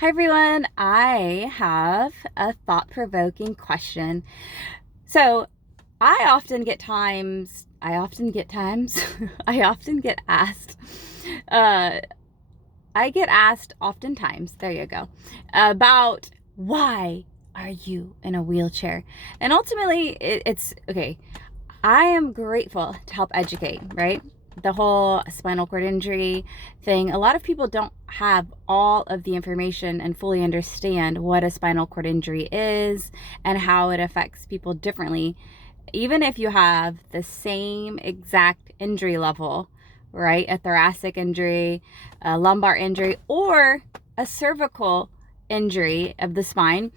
Hi everyone, I have a thought-provoking question. So I often get times, I often get times, I often get asked, uh, I get asked oftentimes, there you go, about why are you in a wheelchair? And ultimately it's okay. I am grateful to help educate, right? The whole spinal cord injury thing. A lot of people don't have all of the information and fully understand what a spinal cord injury is and how it affects people differently. Even if you have the same exact injury level, right? A thoracic injury, a lumbar injury, or a cervical injury of the spine,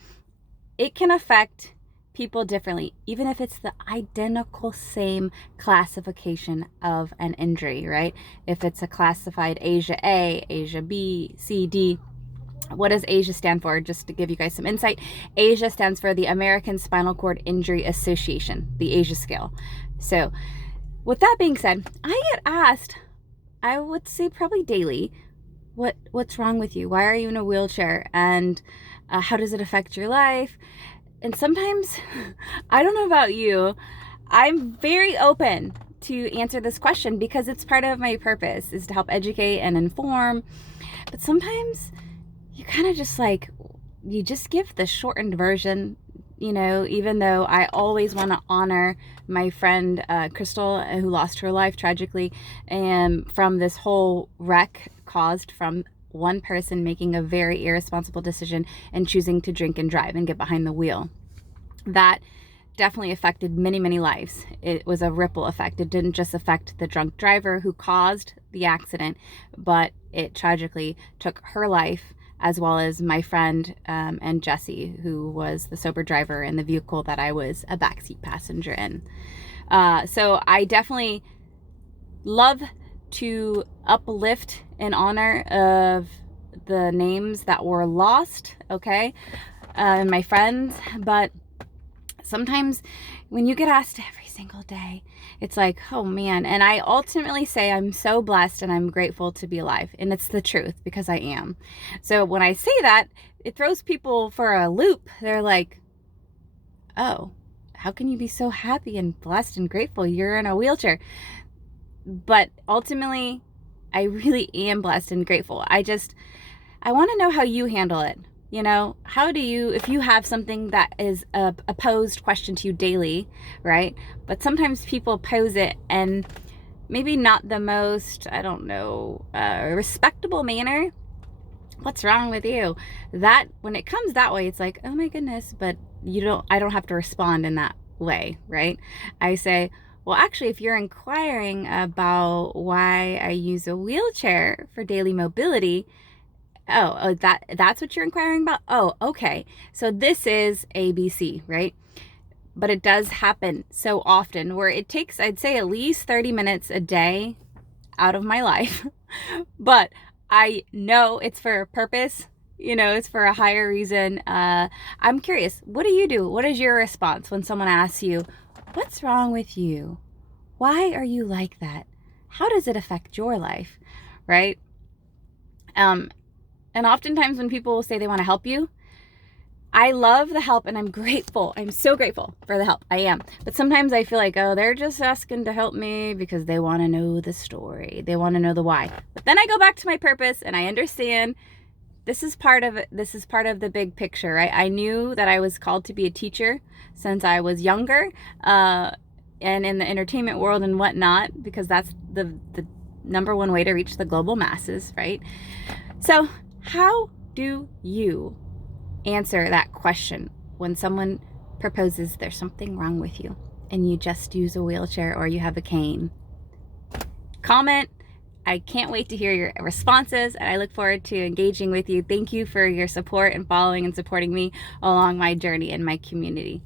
it can affect people differently, even if it's the identical same classification of an injury, right? If it's a classified ASIA A, ASIA B, C, D. What does ASIA stand for? Just to give you guys some insight, ASIA stands for the American Spinal Cord Injury Association, the ASIA scale. So, with that being said, I get asked, I would say probably daily, what's wrong with you? Why are you in a wheelchair? And how does it affect your life? And sometimes, I don't know about you, I'm very open to answer this question because it's part of my purpose is to help educate and inform. But sometimes you kind of just like, you just give the shortened version, even though I always want to honor my friend Crystal, who lost her life tragically from this whole wreck caused from one person making a very irresponsible decision and choosing to drink and drive and get behind the wheel. That definitely affected many, many lives. It was a ripple effect. It didn't just affect the drunk driver who caused the accident, but it tragically took her life, as well as my friend and Jesse, who was the sober driver in the vehicle that I was a backseat passenger in. So I definitely love to uplift in honor of the names that were lost, okay, and my friends. But sometimes when you get asked every single day, it's like, oh man. And I ultimately say I'm so blessed and I'm grateful to be alive. And it's the truth because I am. So when I say that, it throws people for a loop. They're like, oh, how can you be so happy and blessed and grateful? You're in a wheelchair. But ultimately, I really am blessed and grateful. I want to know how you handle it. How do you, if you have something that is a posed question to you daily, right? But sometimes people pose it and maybe not the most, I don't know, respectable manner. What's wrong with you? That, when it comes that way, it's like, oh my goodness, but I don't have to respond in that way, right? I say, well, actually, if you're inquiring about why I use a wheelchair for daily mobility, that's what you're inquiring about? Oh, okay. So this is ABC, right? But it does happen so often where it takes, I'd say, at least 30 minutes a day out of my life. But I know it's for a purpose. It's for a higher reason. I'm curious, what do you do? What is your response when someone asks you, what's wrong with you? Why are you like that? How does it affect your life? Right? And oftentimes when people will say they want to help you, I love the help and I'm grateful. I'm so grateful for the help. I am. But sometimes I feel like, oh, they're just asking to help me because they want to know the story. They want to know the why. But then I go back to my purpose and I understand this is part of it. This is part of the big picture, right? I knew that I was called to be a teacher since I was younger, and in the entertainment world and whatnot, because that's the number one way to reach the global masses, right? So how do you answer that question when someone proposes there's something wrong with you and you just use a wheelchair or you have a cane? Comment. I can't wait to hear your responses and I look forward to engaging with you. Thank you for your support and following and supporting me along my journey in my community.